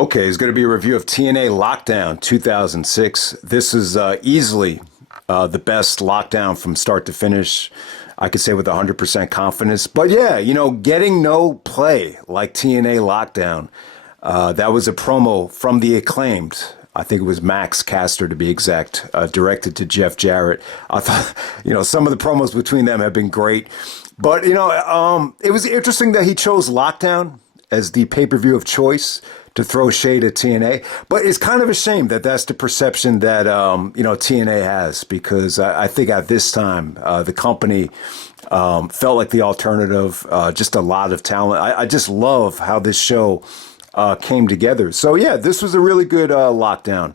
Okay, it's going to be a review of TNA Lockdown 2006. This is easily the best lockdown from start to finish. I could say with 100% confidence. But yeah, you know, getting no play like TNA Lockdown. That was a promo from the Acclaimed. I think it was Max Caster to be exact, directed to Jeff Jarrett. I thought, you know, some of the promos between them have been great. But, you know, it was interesting that he chose Lockdown as the pay-per-view of choice to throw shade at TNA. But it's kind of a shame that that's the perception that, you know, TNA has, because I think at this time, the company felt like the alternative, just a lot of talent. I just love how this show came together. So, yeah, this was a really good lockdown.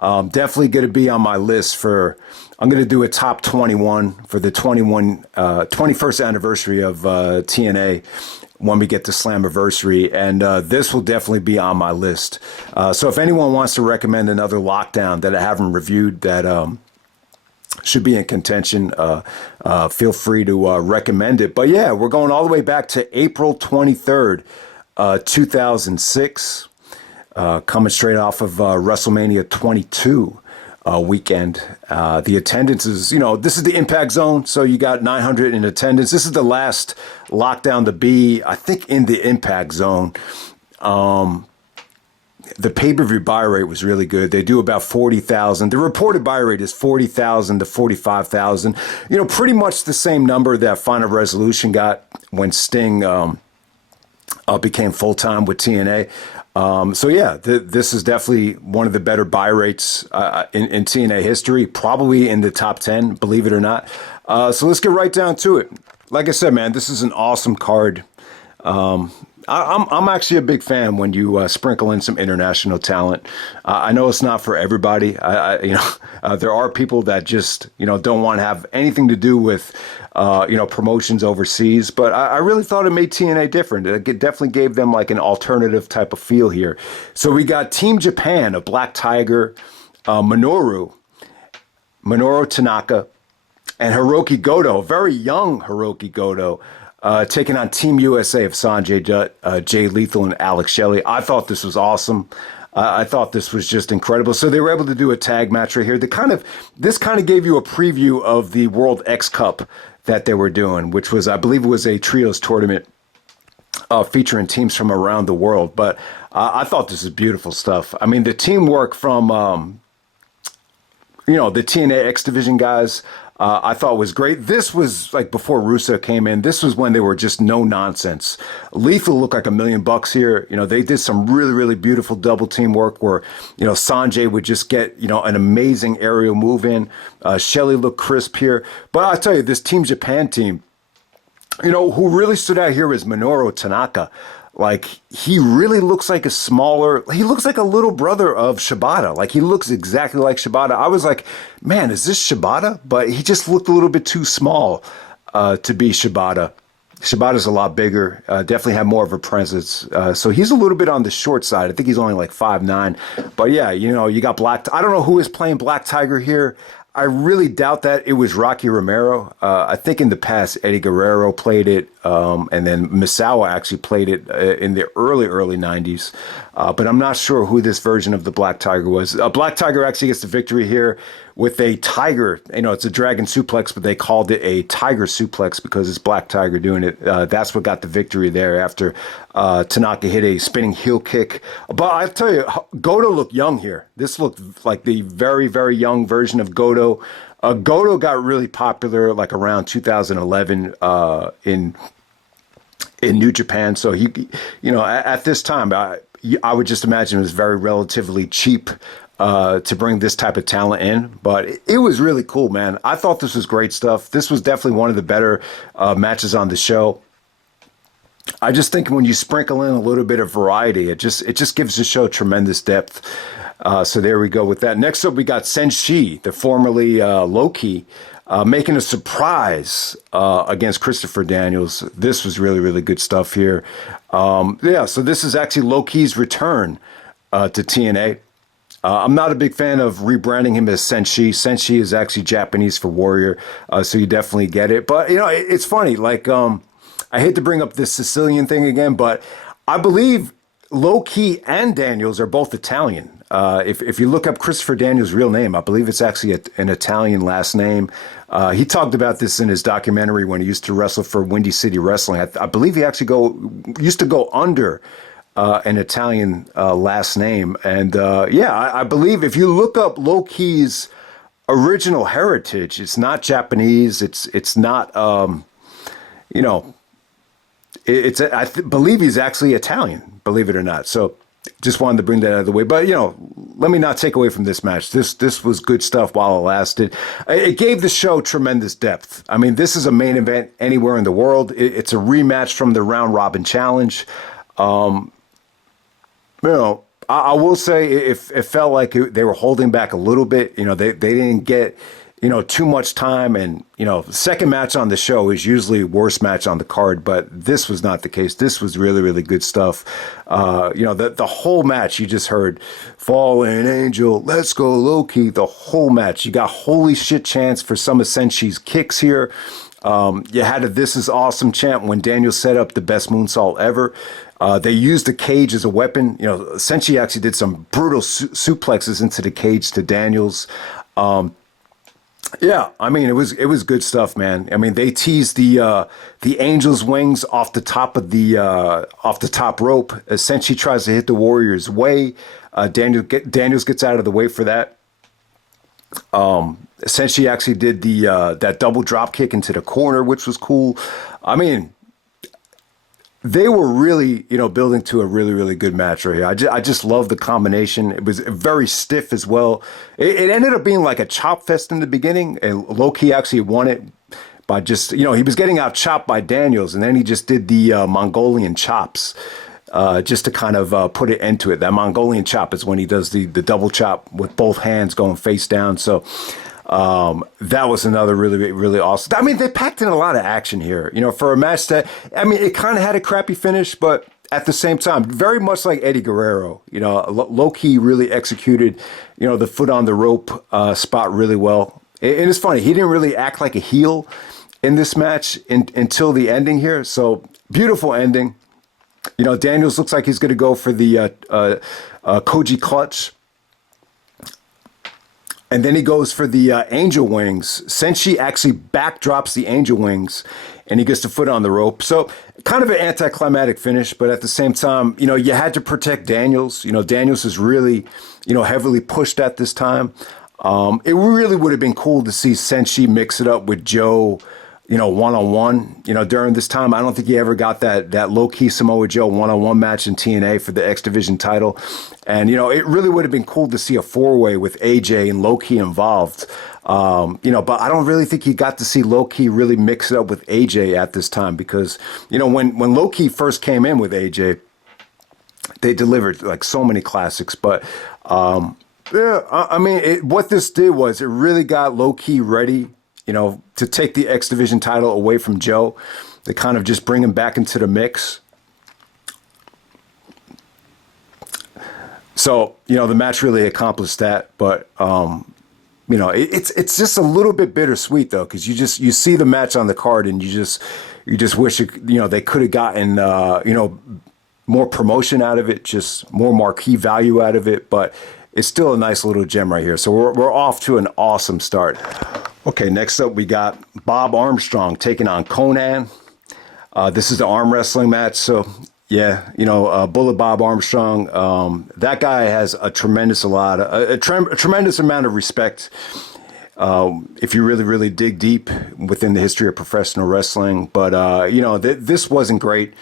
Definitely going to be on my list for, I'm going to do a top 21 for the 21st anniversary of TNA when we get to Slammiversary, and this will definitely be on my list. So if anyone wants to recommend another lockdown that I haven't reviewed that should be in contention, feel free to recommend it. But yeah, we're going all the way back to April 23rd, 2006, coming straight off of WrestleMania 22. Weekend. The attendance is, you know, this is the Impact Zone, so you got 900 in attendance. This is the last lockdown to be, I think, in the Impact Zone. The pay-per-view buy rate was really good. They do about 40,000. The reported buy rate is 40,000 to 45,000. You know, pretty much the same number that Final Resolution got when Sting became full-time with TNA. So yeah, this is definitely one of the better buy rates in TNA history, probably in the top 10, believe it or not. So let's get right down to it. Like I said, man, this is an awesome card. I'm actually a big fan when you sprinkle in some international talent. I know it's not for everybody. You know, there are people that just, you know, don't want to have anything to do with, you know, promotions overseas. But I really thought it made TNA different. It definitely gave them like an alternative type of feel here. So we got Team Japan, a Black Tiger, Minoru Tanaka, and Hiroki Goto, very young Hiroki Goto. Taking on Team USA of Sonjay, Dutt, Jay Lethal, and Alex Shelley. I thought this was awesome. I thought this was just incredible. So they were able to do a tag match right here. This kind of gave you a preview of the World X Cup that they were doing, which was, I believe it was a trios tournament featuring teams from around the world. But I thought this is beautiful stuff. I mean, the teamwork from, you know, the TNA X Division guys, I thought was great. This was like before Russo came in. This was when they were just no nonsense. Lethal looked like $1 million here. You know, they did some really, really beautiful double team work where, you know, Sonjay would just get, you know, an amazing aerial move in. Shelley looked crisp here. But I'll tell you, this Team Japan team, you know, who really stood out here is Minoru Tanaka. Like, he really looks like he looks like a little brother of Shibata. Like, he looks exactly like Shibata. I was like, man, is this Shibata? But he just looked a little bit too small to be Shibata. Shibata's a lot bigger, definitely had more of a presence. So he's a little bit on the short side. I think he's only like 5'9". But yeah, you know, you got I don't know who is playing Black Tiger here. I really doubt that it was Rocky Romero. I think in the past, Eddie Guerrero played it, and then Misawa actually played it in the early 90s. But I'm not sure who this version of the Black Tiger was. Black Tiger actually gets the victory here with a tiger. You know, it's a dragon suplex, but they called it a tiger suplex because it's Black Tiger doing it. That's what got the victory there after Tanaka hit a spinning heel kick. But I tell you, Goto looked young here. This looked like the very, very young version of Goto. Goto got really popular like around 2011 in New Japan. So he, you know, at this time, I would just imagine it was very relatively cheap to bring this type of talent in, but it was really cool, man. I thought this was great stuff. This was definitely one of the better matches on the show. I just think when you sprinkle in a little bit of variety, it just gives the show tremendous depth. So there we go with that. Next up, we got Senshi, the formerly Loki, making a surprise against Christopher Daniels. This was really, really good stuff here. Yeah, so this is actually Loki's return to TNA. I'm not a big fan of rebranding him as Senshi. Senshi is actually Japanese for warrior, so you definitely get it. But, you know, it's funny. Like, I hate to bring up this Sicilian thing again, but I believe Low-Key and Daniels are both Italian. If you look up Christopher Daniels' real name, I believe it's actually an Italian last name. He talked about this in his documentary when he used to wrestle for Windy City Wrestling. I believe he actually used to go under an Italian last name. And yeah, I believe if you look up Low-Key's original heritage, it's not Japanese. It's not, you know, believe he's actually Italian, believe it or not. So just wanted to bring that out of the way. But, you know, let me not take away from this match. This was good stuff while it lasted. It gave the show tremendous depth. I mean, this is a main event anywhere in the world. It's a rematch from the round robin challenge. You know, I will say it felt like they were holding back a little bit. You know, they didn't get, you know, too much time. And, you know, the second match on the show is usually worst match on the card, but this was not the case. This was really, really good stuff. You know, the whole match, you just heard Fallen Angel, let's go Low-Key, the whole match. You got holy shit chants for some of Senshi's kicks here. You had a This Is Awesome chant when Daniel set up the best moonsault ever. They used the cage as a weapon. You know, Senshi actually did some brutal suplexes into the cage to Daniels. Yeah, I mean, it was good stuff, man. I mean, they teased the Angel's wings off the top of off the top rope. Senshi tries to hit the Warrior's way. Daniels gets out of the way for that. Senshi actually did that double drop kick into the corner, which was cool. I mean, they were really, you know, building to a really, really good match right here. I just love the combination. It was very stiff as well. It ended up being like a chop fest in the beginning, and Low-Key actually won it by just, you know, he was getting out chopped by Daniels, and then he just did the Mongolian chops just to kind of put an end to it. That Mongolian chop is when he does the double chop with both hands going face down. So that was another really, really awesome. I mean, they packed in a lot of action here, you know, for a match that, I mean, it kind of had a crappy finish, but at the same time, very much like Eddie Guerrero, you know, Low-Key really executed, you know, the foot on the rope spot really well. And it's funny, he didn't really act like a heel in this match until the ending here. So beautiful ending. You know, Daniels looks like he's going to go for the Koji clutch. And then he goes for the angel wings. Senshi actually backdrops the angel wings, and he gets the foot on the rope. So kind of an anticlimactic finish, but at the same time, you know, you had to protect Daniels. You know, Daniels is really, you know, heavily pushed at this time. It really would have been cool to see Senshi mix it up with Joe, you know, one-on-one, you know, during this time. I don't think he ever got that Low-Key Samoa Joe one-on-one match in TNA for the X Division title. And, you know, it really would have been cool to see a four-way with AJ and Low-Key involved. You know, but I don't really think he got to see Low-Key really mix it up with AJ at this time because, you know, when Low-Key first came in with AJ, they delivered like so many classics. But, yeah, I mean, what this did was it really got Low-Key ready, you know, to take the X Division title away from Joe, to kind of just bring him back into the mix. So, you know, the match really accomplished that, but, you know, it's just a little bit bittersweet though, because you see the match on the card and you just wish it, you know, they could have gotten, you know, more promotion out of it, just more marquee value out of it, but it's still a nice little gem right here. So we're off to an awesome start. Okay, next up we got Bob Armstrong taking on Konnan. This is the arm wrestling match. So yeah, you know, Bullet Bob Armstrong. That guy has a tremendous amount of respect. If you really, really dig deep within the history of professional wrestling. But you know, this wasn't great.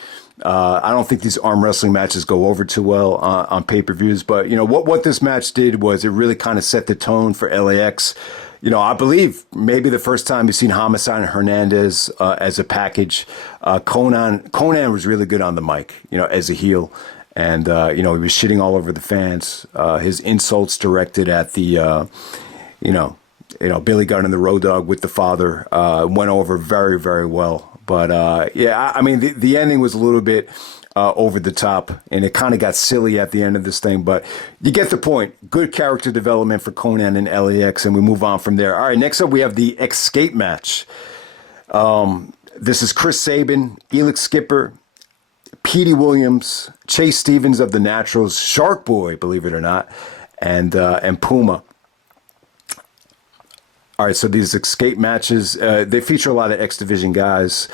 I don't think these arm wrestling matches go over too well on pay-per-views. But, you know, what this match did was it really kind of set the tone for LAX. You know, I believe maybe the first time you've seen Homicide and Hernandez as a package. Konnan was really good on the mic, you know, as a heel. And, you know, he was shitting all over the fans. His insults directed at the, you know, Billy Gunn and the Road Dogg with the father went over very, very well. But, yeah, I mean, the ending was a little bit over the top, and it kind of got silly at the end of this thing. But you get the point. Good character development for Konnan and LAX, and we move on from there. All right, next up we have the XSCAPE match. This is Chris Sabin, Elix Skipper, Petey Williams, Chase Stevens of the Naturals, Shark Boy, believe it or not, and Puma. All right, so these escape matches, they feature a lot of X Division guys.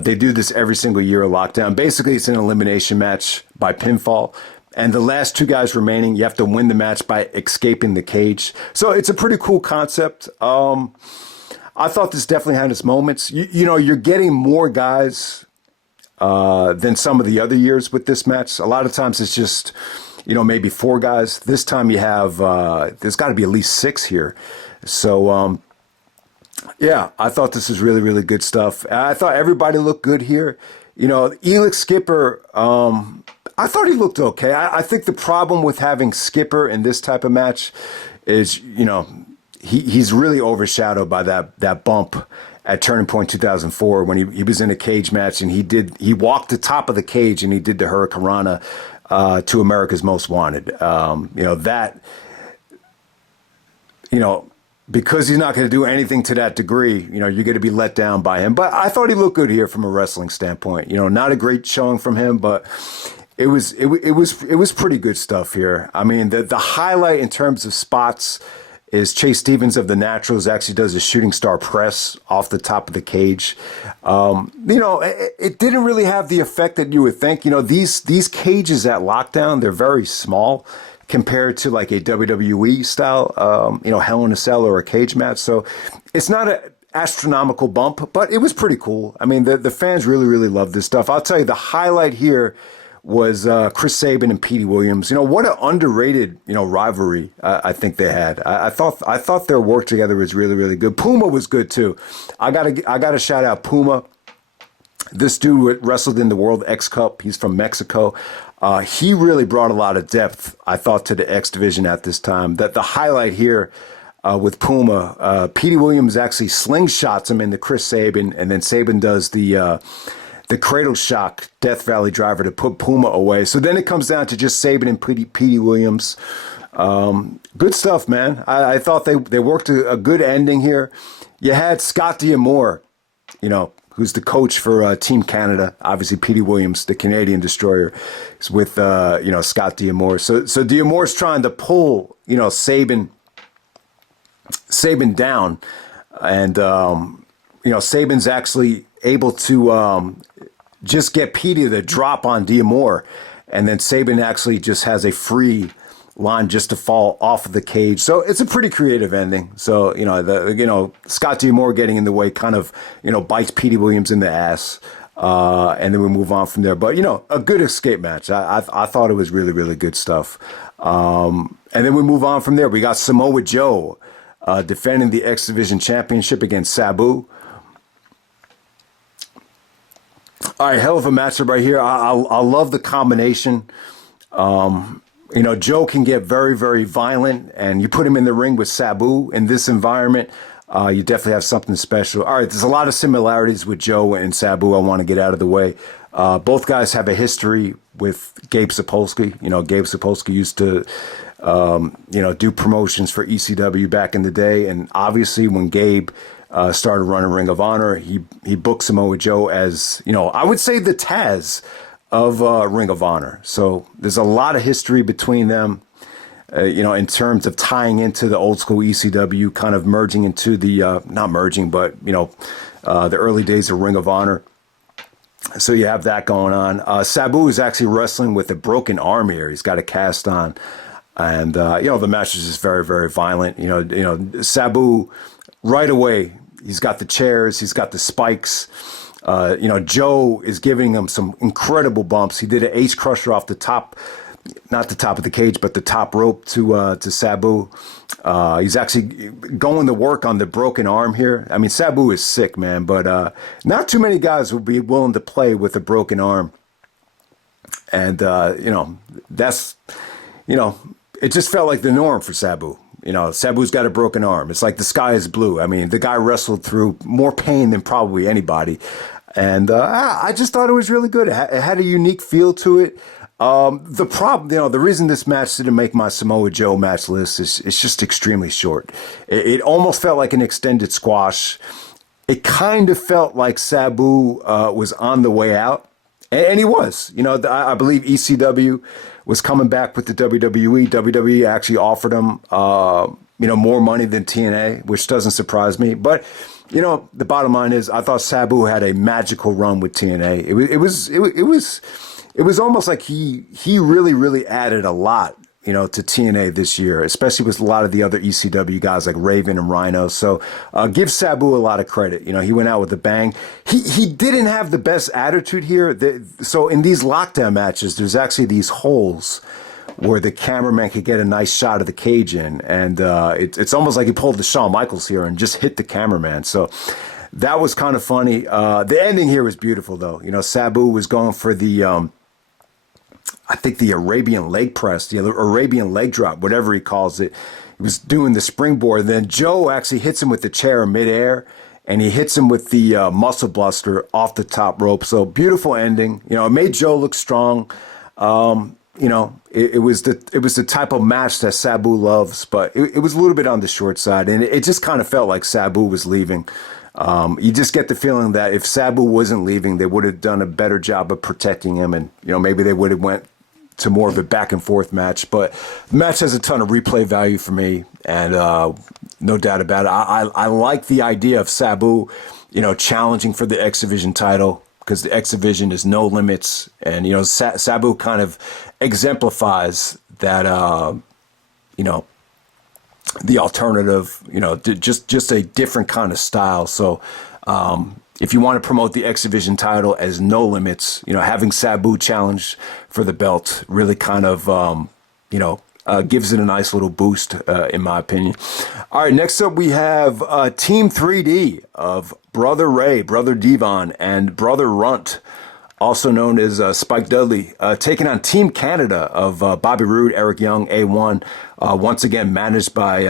They do this every single year at Lockdown. Basically, it's an elimination match by pinfall. And the last two guys remaining, you have to win the match by escaping the cage. So it's a pretty cool concept. I thought this definitely had its moments. You know, you're getting more guys than some of the other years with this match. A lot of times it's just, you know, maybe 4 guys. This time you have, there's got to be at least 6 here. So, yeah, I thought this was really, really good stuff. I thought everybody looked good here. You know, Elix Skipper, I thought he looked okay. I think the problem with having Skipper in this type of match is, you know, he's really overshadowed by that bump at Turning Point 2004 when he was in a cage match and he walked the top of the cage and he did the Hurricanrana to America's Most Wanted. Because he's not going to do anything to that degree, you know, you're going to be let down by him. But I thought he looked good here from a wrestling standpoint. You know, not a great showing from him, but it was pretty good stuff here. I mean, the highlight in terms of spots is Chase Stevens of the Naturals actually does a shooting star press off the top of the cage. You know, it didn't really have the effect that you would think. You know, these cages at Lockdown, they're very small compared to like a WWE style, you know, Hell in a Cell or a cage match. So it's not an astronomical bump, but it was pretty cool. I mean, the fans really, really love this stuff. I'll tell you, the highlight here was Chris Sabin and Petey Williams. You know, what an underrated, you know, rivalry I think they had. I thought their work together was really, really good. Puma was good too. I gotta shout out Puma. This dude wrestled in the World X Cup. He's from Mexico. He really brought a lot of depth, I thought, to the X Division at this time. That the highlight here with Puma, Petey Williams actually slingshots him into Chris Sabin, and then Sabin does the cradle shock Death Valley driver to put Puma away. So then it comes down to just Sabin and Petey Williams. Good stuff, man. I thought they worked a good ending here. You had Scott D'Amore, you know, who's the coach for Team Canada. Obviously, Petey Williams, the Canadian destroyer, is with, you know, Scott D'Amore. So D'Amore's trying to pull, you know, Sabin down. And, you know, Sabin's actually able to just get Petey to drop on D'Amore. And then Sabin actually just has a free line just to fall off of the cage. So it's a pretty creative ending. So, you know, Scott D'Amore getting in the way kind of, you know, bites Petey Williams in the ass. And then we move on from there. But, you know, a good escape match. I thought it was really, really good stuff. And then we move on from there. We got Samoa Joe defending the X Division Championship against Sabu. All right, hell of a matchup right here. I love the combination. You know, Joe can get very, very violent, and you put him in the ring with Sabu in this environment, you definitely have something special. All right, there's a lot of similarities with Joe and Sabu I want to get out of the way. Both guys have a history with Gabe Sapolsky. You know, Gabe Sapolsky used to, you know, do promotions for ECW back in the day, and obviously when Gabe started running Ring of Honor, he booked Samoa Joe as, you know, I would say the Taz of Ring of Honor. So there's a lot of history between them, you know, in terms of tying into the old school ECW, kind of merging into the, not merging, but, you know, the early days of Ring of Honor. So you have that going on. Sabu is actually wrestling with a broken arm here. He's got a cast on. And, you know, the match is just very, very violent. You know, Sabu right away, he's got the chairs, he's got the spikes. You know, Joe is giving him some incredible bumps. He did an ace crusher off the top, not the top of the cage, but the top rope to Sabu. He's actually going to work on the broken arm here. I mean, Sabu is sick, man, but not too many guys would be willing to play with a broken arm. And, you know, that's, you know, it just felt like the norm for Sabu. You know, Sabu's got a broken arm. It's like the sky is blue. I mean, the guy wrestled through more pain than probably anybody. And I just thought it was really good. It had a unique feel to it. The problem, you know, the reason this match didn't make my Samoa Joe match list is it's just extremely short. It almost felt like an extended squash. It kind of felt like Sabu was on the way out. And he was, I believe ECW was coming back with the WWE. WWE actually offered him, more money than TNA, which doesn't surprise me. But, the bottom line is I thought Sabu had a magical run with TNA. It was almost like he really, really added a lot, to TNA this year, especially with a lot of the other ECW guys like Raven and Rhino. So give Sabu a lot of credit. He went out with a bang. He didn't have the best attitude here. So in these lockdown matches, there's actually these holes where the cameraman could get a nice shot of the cage in. And it's almost like he pulled the Shawn Michaels here and just hit the cameraman. So that was kind of funny. The ending here was beautiful, though. Sabu was going for the... I think the Arabian leg press, the Arabian leg drop, whatever he calls it. He was doing the springboard. Then Joe actually hits him with the chair midair, and he hits him with the muscle buster off the top rope. So beautiful ending. It made Joe look strong. It was the type of match that Sabu loves, but it was a little bit on the short side, and it just kind of felt like Sabu was leaving. You just get the feeling that if Sabu wasn't leaving, they would have done a better job of protecting him, and maybe they would have went to more of a back and forth match. But the match has a ton of replay value for me, and no doubt about it. I like the idea of Sabu, challenging for the X Division title, because the X Division is no limits, and Sabu kind of exemplifies that. The alternative, just a different kind of style. So if you want to promote the X Division title as no limits, having Sabu challenge for the belt really kind of, gives it a nice little boost, in my opinion. All right, next up we have Team 3D of Brother Ray, Brother Devon, and Brother Runt, also known as Spike Dudley, taking on Team Canada of Bobby Roode, Eric Young, A1, once again managed by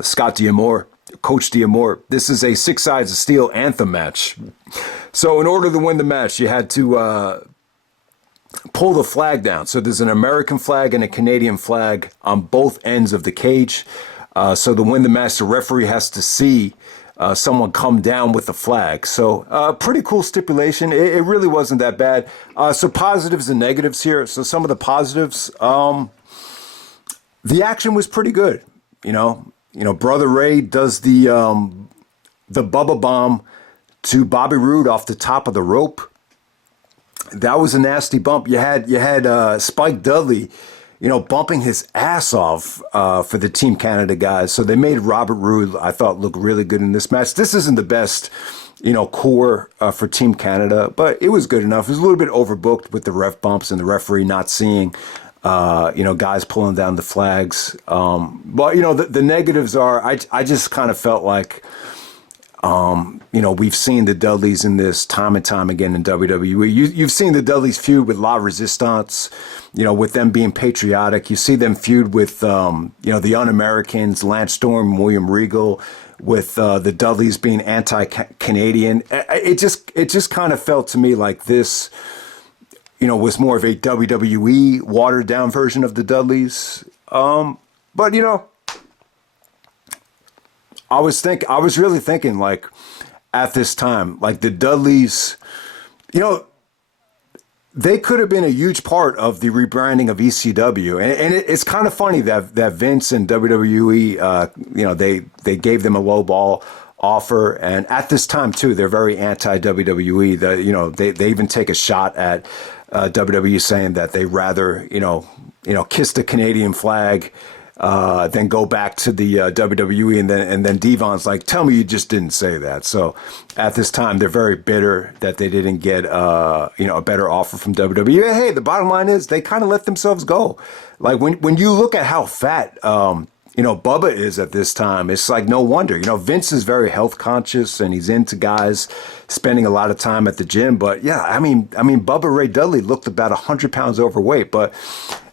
Scott D'Amore, Coach D'Amore. This is a 6 Sides of Steel Anthem match. So in order to win the match, you had to pull the flag down. So there's an American flag and a Canadian flag on both ends of the cage. So to win the match, the referee has to see someone come down with the flag. So pretty cool stipulation. It really wasn't that bad. So positives and negatives here. So some of the positives, the action was pretty good. Brother Ray does the Bubba Bomb to Bobby Roode off the top of the rope. That was a nasty bump. You had Spike Dudley, bumping his ass off for the Team Canada guys. So they made Robert Roode, I thought, look really good in this match. This isn't the best, core for Team Canada, but it was good enough. It was a little bit overbooked with the ref bumps and the referee not seeing, guys pulling down the flags. But, the negatives are, I just kind of felt like, we've seen the Dudleys in this time and time again in WWE. You've seen the Dudleys feud with La Resistance, with them being patriotic. You see them feud with, the Un-Americans, Lance Storm, William Regal, with the Dudleys being anti-Canadian. It just kind of felt to me like this, was more of a WWE watered down version of the Dudleys. But, I was really thinking, like, at this time, like the Dudleys, they could have been a huge part of the rebranding of ECW. And it's kind of funny that Vince and WWE, they gave them a low ball offer. And at this time, too, they're very anti-WWE. They even take a shot at WWE saying that they rather, kiss the Canadian flag, then go back to the WWE, and then Devon's like, tell me you just didn't say that. So at this time, they're very bitter that they didn't get a better offer from WWE. Hey, the bottom line is they kind of let themselves go. Like when you look at how fat Bubba is at this time, it's like no wonder. Vince is very health conscious and he's into guys spending a lot of time at the gym. But yeah, I mean, Bubba Ray Dudley looked about 100 pounds overweight, but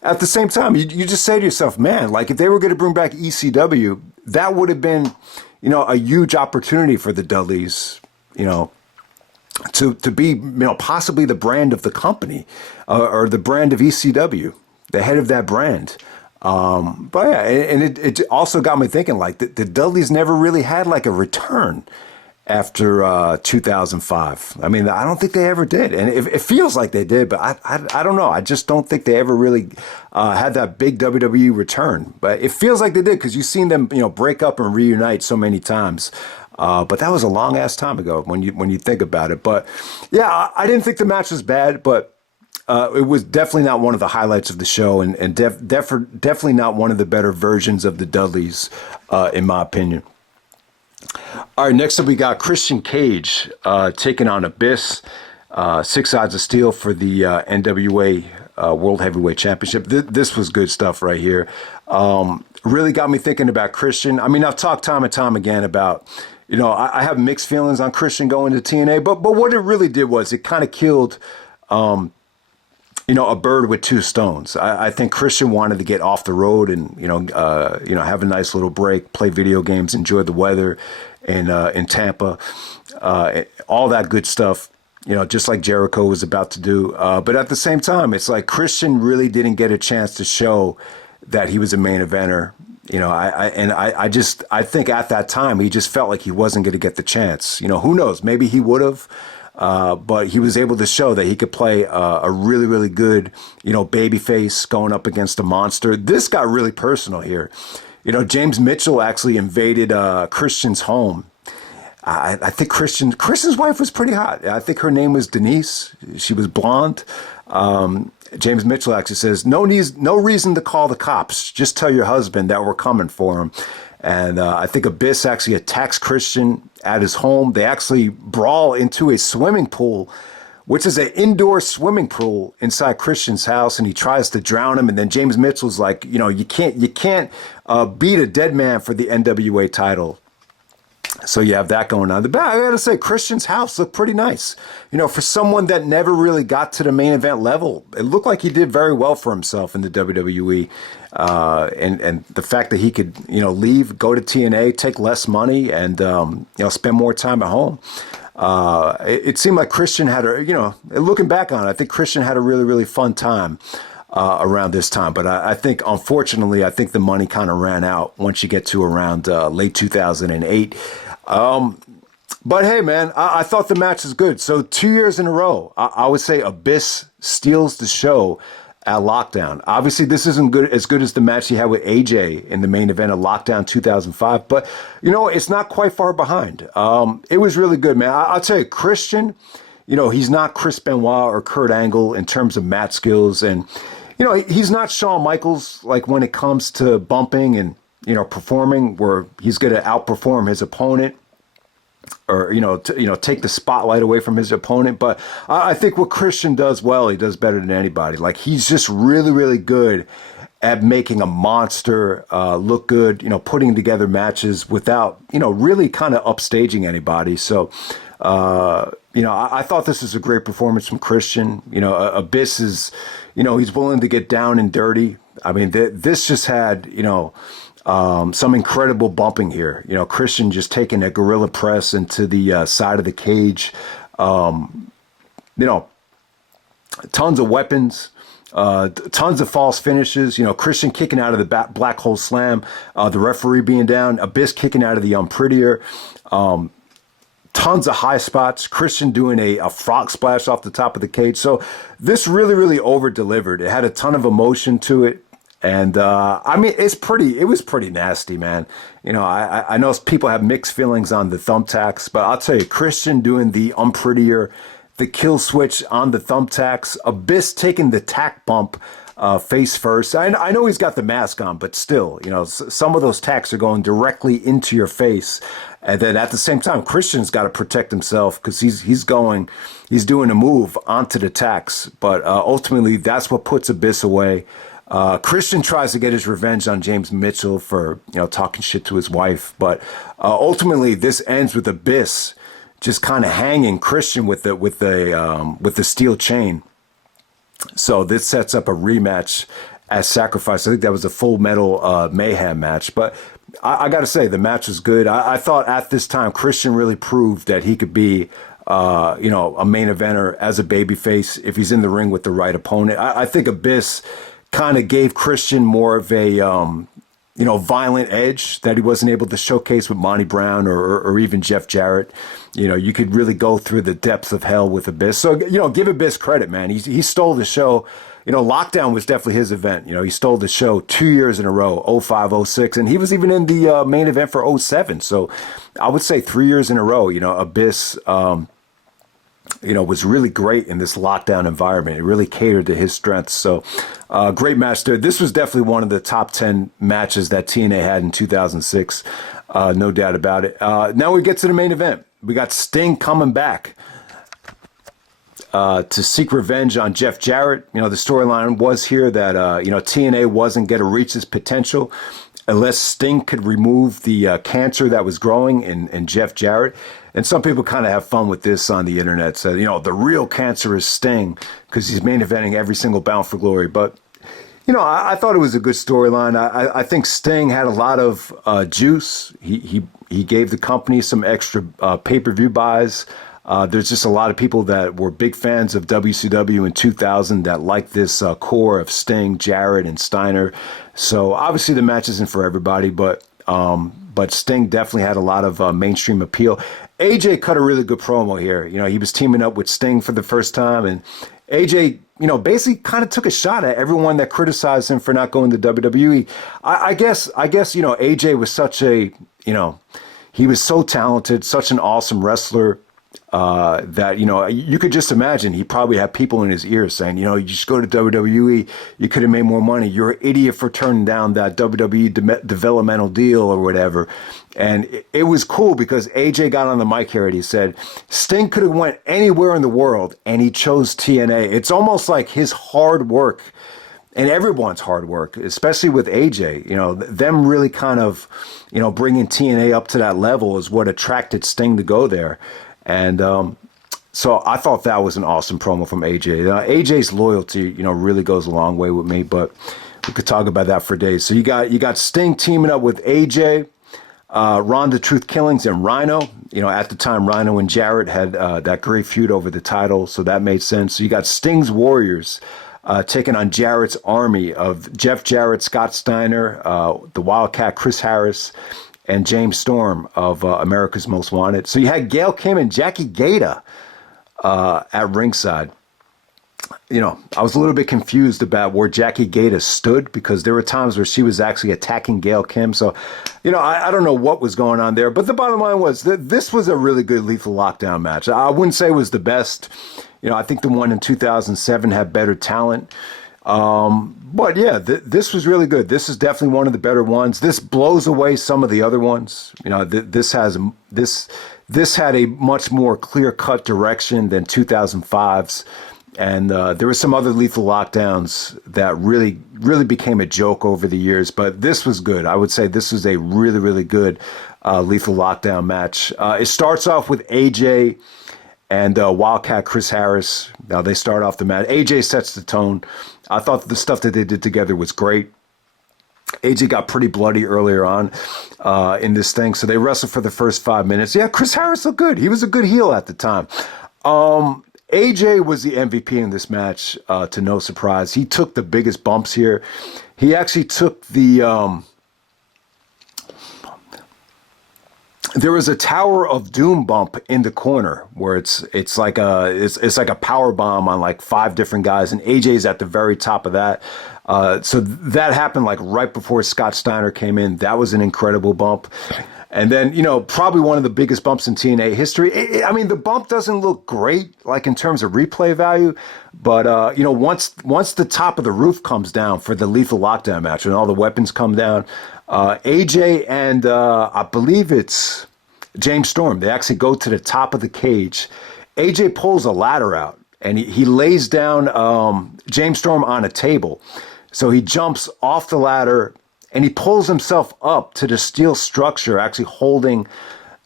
at the same time, you just say to yourself, man, like if they were going to bring back ECW, that would have been, a huge opportunity for the Dudleys, to be, possibly the brand of the company or the brand of ECW, the head of that brand. But yeah, and it also got me thinking, like the Dudleys never really had like a return. after 2005. I mean, I don't think they ever did, and it feels like they did, but I don't know. I just don't think they ever really had that big WWE return. But it feels like they did because you've seen them, break up and reunite so many times. But that was a long ass time ago when you think about it. But yeah, I didn't think the match was bad, but it was definitely not one of the highlights of the show, and definitely not one of the better versions of the Dudleys, in my opinion. All right, next up we got Christian Cage taking on Abyss. 6 odds of steel for the NWA World Heavyweight Championship. This was good stuff right here. Really got me thinking about Christian. I mean, I've talked time and time again about, I have mixed feelings on Christian going to TNA, but what it really did was it kind of killed, a bird with two stones. I think Christian wanted to get off the road and, have a nice little break, play video games, enjoy the weather in Tampa, all that good stuff, just like Jericho was about to do. But at the same time, it's like Christian really didn't get a chance to show that he was a main eventer. I think at that time, he just felt like he wasn't going to get the chance. Who knows? Maybe he would have. But he was able to show that he could play a really, really good, babyface going up against a monster. This got really personal here. James Mitchell actually invaded Christian's home. I think Christian's wife was pretty hot. I think her name was Denise. She was blonde. James Mitchell actually says, no reason to call the cops. Just tell your husband that we're coming for him. And I think Abyss actually attacks Christian at his home. They actually brawl into a swimming pool, which is an indoor swimming pool inside Christian's house, and he tries to drown him. And then James Mitchell's like, you can't beat a dead man for the NWA title. So you have that going on. I gotta say, Christian's house looked pretty nice. For someone that never really got to the main event level, it looked like he did very well for himself in the WWE. And the fact that he could, leave, go to TNA, take less money, and spend more time at home. It seemed like Christian had looking back on it, I think Christian had a really, really fun time around this time. But I think, unfortunately, the money kind of ran out once you get to around late 2008. But hey, man, I thought the match was good. So 2 years in a row, I would say Abyss steals the show at Lockdown. Obviously, this isn't as good as the match he had with AJ in the main event of Lockdown 2005, but it's not quite far behind. It was really good, man. I'll tell you, Christian, he's not Chris Benoit or Kurt Angle in terms of match skills, and he's not Shawn Michaels like when it comes to bumping and performing, where he's going to outperform his opponent, or take the spotlight away from his opponent. But I think what Christian does well, he does better than anybody. Like, he's just really, really good at making a monster look good, putting together matches without, really kind of upstaging anybody. So, I thought this was a great performance from Christian. Abyss is, he's willing to get down and dirty. I mean, this just had, some incredible bumping here. Christian just taking a gorilla press into the side of the cage. Tons of weapons, tons of false finishes. Christian kicking out of the black hole slam, the referee being down, Abyss kicking out of the unprettier. Tons of high spots. Christian doing a frog splash off the top of the cage. So this really, really over delivered. It had a ton of emotion to it. And, it was pretty nasty, man. I know people have mixed feelings on the thumbtacks, but I'll tell you, Christian doing the unprettier, the kill switch on the thumbtacks, Abyss taking the tack bump, face first. I know he's got the mask on, but still, some of those tacks are going directly into your face. And then at the same time, Christian's got to protect himself because he's doing a move onto the tacks. But ultimately, that's what puts Abyss away. Christian tries to get his revenge on James Mitchell for, talking shit to his wife. But ultimately, this ends with Abyss just kind of hanging Christian with the steel chain. So this sets up a rematch at Sacrifice. I think that was a Full Metal Mayhem match. But I got to say, the match was good. I thought at this time, Christian really proved that he could be, a main eventer as a babyface if he's in the ring with the right opponent. I think Abyss kind of gave Christian more of a, violent edge that he wasn't able to showcase with Monty Brown or even Jeff Jarrett. You could really go through the depths of hell with Abyss. So, give Abyss credit, man. He stole the show. Lockdown was definitely his event. He stole the show 2 years in a row, 05, 06, and he was even in the main event for 07. So I would say 3 years in a row, Abyss, was really great in this lockdown environment. It really catered to his strengths. So great match there. This was definitely one of the top 10 matches that TNA had in 2006. No doubt about it. Now we get to the main event. We got Sting coming back to seek revenge on Jeff Jarrett. The storyline was here that, TNA wasn't going to reach its potential unless Sting could remove the cancer that was growing in Jeff Jarrett. And some people kind of have fun with this on the internet. So, the real cancer is Sting because he's main eventing every single Bound for Glory. But, I thought it was a good storyline. I think Sting had a lot of juice. He gave the company some extra pay-per-view buys. There's just a lot of people that were big fans of WCW in 2000 that liked this core of Sting, Jarrett, and Steiner. So obviously the match isn't for everybody, but Sting definitely had a lot of mainstream appeal. AJ cut a really good promo here. He was teaming up with Sting for the first time, and AJ, basically kind of took a shot at everyone that criticized him for not going to WWE. I guess, AJ was such a, he was so talented, such an awesome wrestler. That, you could just imagine he probably had people in his ears saying, you just go to WWE, you could have made more money. You're an idiot for turning down that WWE developmental deal or whatever. And it was cool because AJ got on the mic here and he said, Sting could have went anywhere in the world and he chose TNA. It's almost like his hard work and everyone's hard work, especially with AJ, them really kind of, bringing TNA up to that level is what attracted Sting to go there. And so I thought that was an awesome promo from AJ. AJ's loyalty, really goes a long way with me, but we could talk about that for days. So you got Sting teaming up with AJ, Ronda Truth Killings, and Rhino. At the time, Rhino and Jarrett had that great feud over the title, so that made sense. So you got Sting's Warriors taking on Jarrett's army of Jeff Jarrett, Scott Steiner, the Wildcat Chris Harris, and James Storm of America's Most Wanted. So you had Gail Kim and Jackie Gata at ringside. I was a little bit confused about where Jackie Gata stood because there were times where she was actually attacking Gail Kim. So, I don't know what was going on there. But the bottom line was that this was a really good Lethal Lockdown match. I wouldn't say it was the best. I think the one in 2007 had better talent. But yeah, this was really good. This is definitely one of the better ones. This blows away some of the other ones. This had a much more clear-cut direction than 2005's. And there were some other Lethal Lockdowns that really, really became a joke over the years. But this was good. I would say this was a really, really good Lethal Lockdown match. It starts off with AJ and Wildcat Chris Harris. Now they start off the match. AJ sets the tone. I thought the stuff that they did together was great. AJ got pretty bloody earlier on in this thing, so they wrestled for the first 5 minutes. Yeah, Chris Harris looked good. He was a good heel at the time. AJ was the MVP in this match, to no surprise. He took the biggest bumps here. He actually took the... there was a Tower of Doom bump in the corner where it's like a power bomb on like 5 different guys, and AJ's at the very top of that. So that happened like right before Scott Steiner came in. That was an incredible bump. And then, probably one of the biggest bumps in TNA history. The bump doesn't look great, like in terms of replay value. But, once the top of the roof comes down for the Lethal Lockdown match and all the weapons come down, AJ and I believe it's James Storm, they actually go to the top of the cage. AJ pulls a ladder out and he lays down James Storm on a table. So he jumps off the ladder and he pulls himself up to the steel structure, actually holding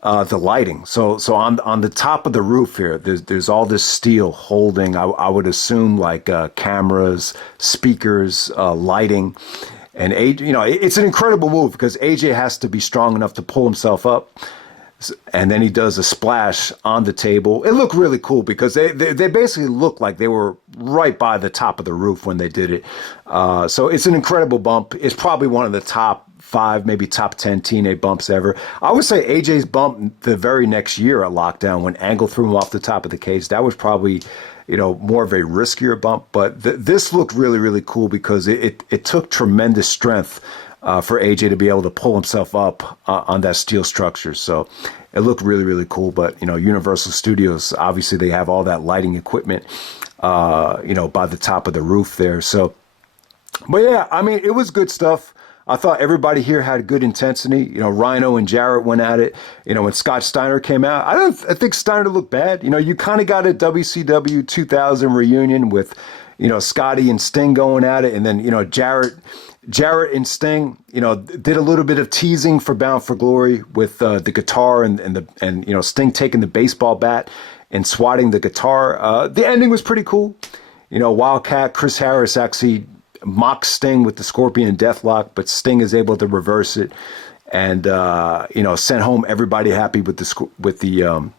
the lighting. So on the top of the roof here, there's all this steel holding, I would assume, like cameras, speakers, lighting. And it's an incredible move because AJ has to be strong enough to pull himself up. And then he does a splash on the table. It looked really cool because they basically looked like they were right by the top of the roof when they did it. So it's an incredible bump. It's probably one of the top 5, maybe top 10 TNA bumps ever. I would say AJ's bump the very next year at Lockdown when Angle threw him off the top of the cage. That was probably, more of a riskier bump. But this looked really, really cool because it took tremendous strength for AJ to be able to pull himself up on that steel structure. So it looked really, really cool. But, Universal Studios, obviously they have all that lighting equipment, by the top of the roof there. So, but yeah, I mean, it was good stuff. I thought everybody here had good intensity. Rhino and Jarrett went at it. When Scott Steiner came out, I think Steiner looked bad. You kind of got a WCW 2000 reunion with, Scotty and Sting going at it. And then, Jarrett and Sting, did a little bit of teasing for Bound for Glory with the guitar and Sting taking the baseball bat and swatting the guitar. The ending was pretty cool. Wildcat, Chris Harris actually mocks Sting with the Scorpion Deathlock, but Sting is able to reverse it and sent home everybody happy with the Scorpion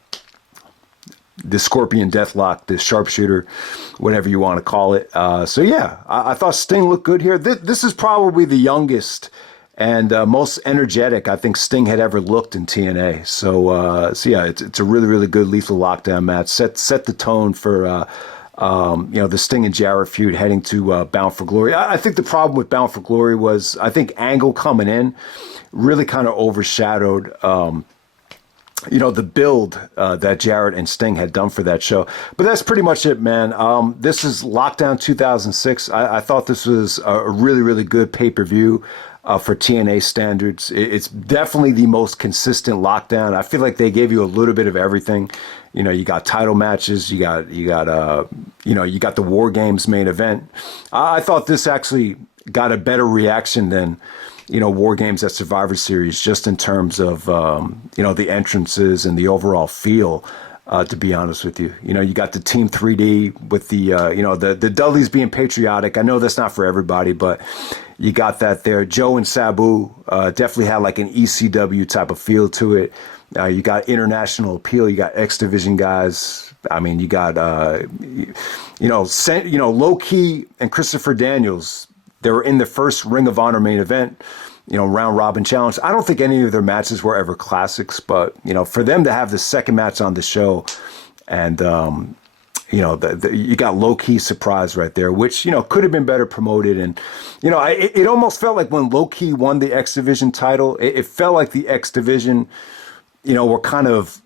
Deathlock, the sharpshooter, whatever you want to call it. So yeah, I thought Sting looked good here. This is probably the youngest and most energetic I think Sting had ever looked in TNA. So yeah, it's a really, really good Lethal Lockdown match. Set the tone for the Sting and Jarrett feud heading to Bound for Glory. I think the problem with Bound for Glory was I think Angle coming in really kind of overshadowed the build that Jarrett and Sting had done for that show. But that's pretty much it, man. This is Lockdown 2006. I thought this was a really, really good pay-per-view for TNA standards. It's definitely the most consistent Lockdown. I feel like they gave you a little bit of everything. You got title matches, you got the War Games main event. I thought this actually got a better reaction than, War Games at Survivor Series, just in terms of, the entrances and the overall feel, to be honest with you. You got the Team 3D with the Dudleys being patriotic. I know that's not for everybody, but you got that there. Joe and Sabu definitely had like an ECW type of feel to it. You got international appeal. You got X Division guys. I mean, you got, Low Key and Christopher Daniels. They were in the first Ring of Honor main event, round robin challenge. I don't think any of their matches were ever classics, but, for them to have the second match on the show and, you got Low Key surprise right there, which, could have been better promoted. And, it almost felt like when Low Key won the X Division title, it felt like the X Division, were kind of,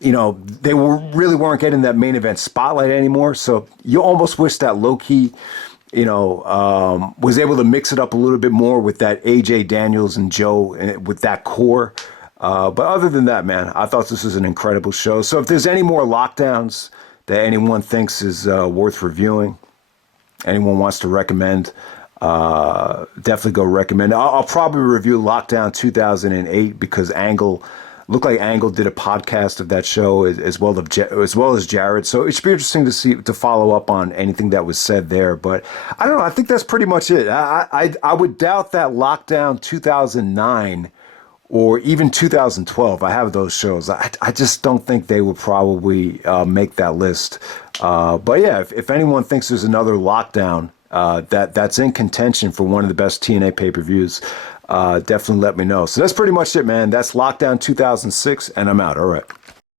they really weren't getting that main event spotlight anymore. So you almost wish that Low Key, was able to mix it up a little bit more with that AJ Daniels and Joe with that core. But other than that, man, I thought this was an incredible show. So if there's any more Lockdowns that anyone thinks is worth reviewing, anyone wants to recommend, definitely go recommend. I'll probably review Lockdown 2008 because looked like Angle did a podcast of that show as well as Jarrett. So it should be interesting to follow up on anything that was said there. But I don't know. I think that's pretty much it. I would doubt that Lockdown 2009 or even 2012. I have those shows. I just don't think they would probably make that list. But yeah, if anyone thinks there's another Lockdown that's in contention for one of the best TNA pay-per-views, definitely let me know. So that's pretty much it, man. That's Lockdown 2006, and I'm out. All right.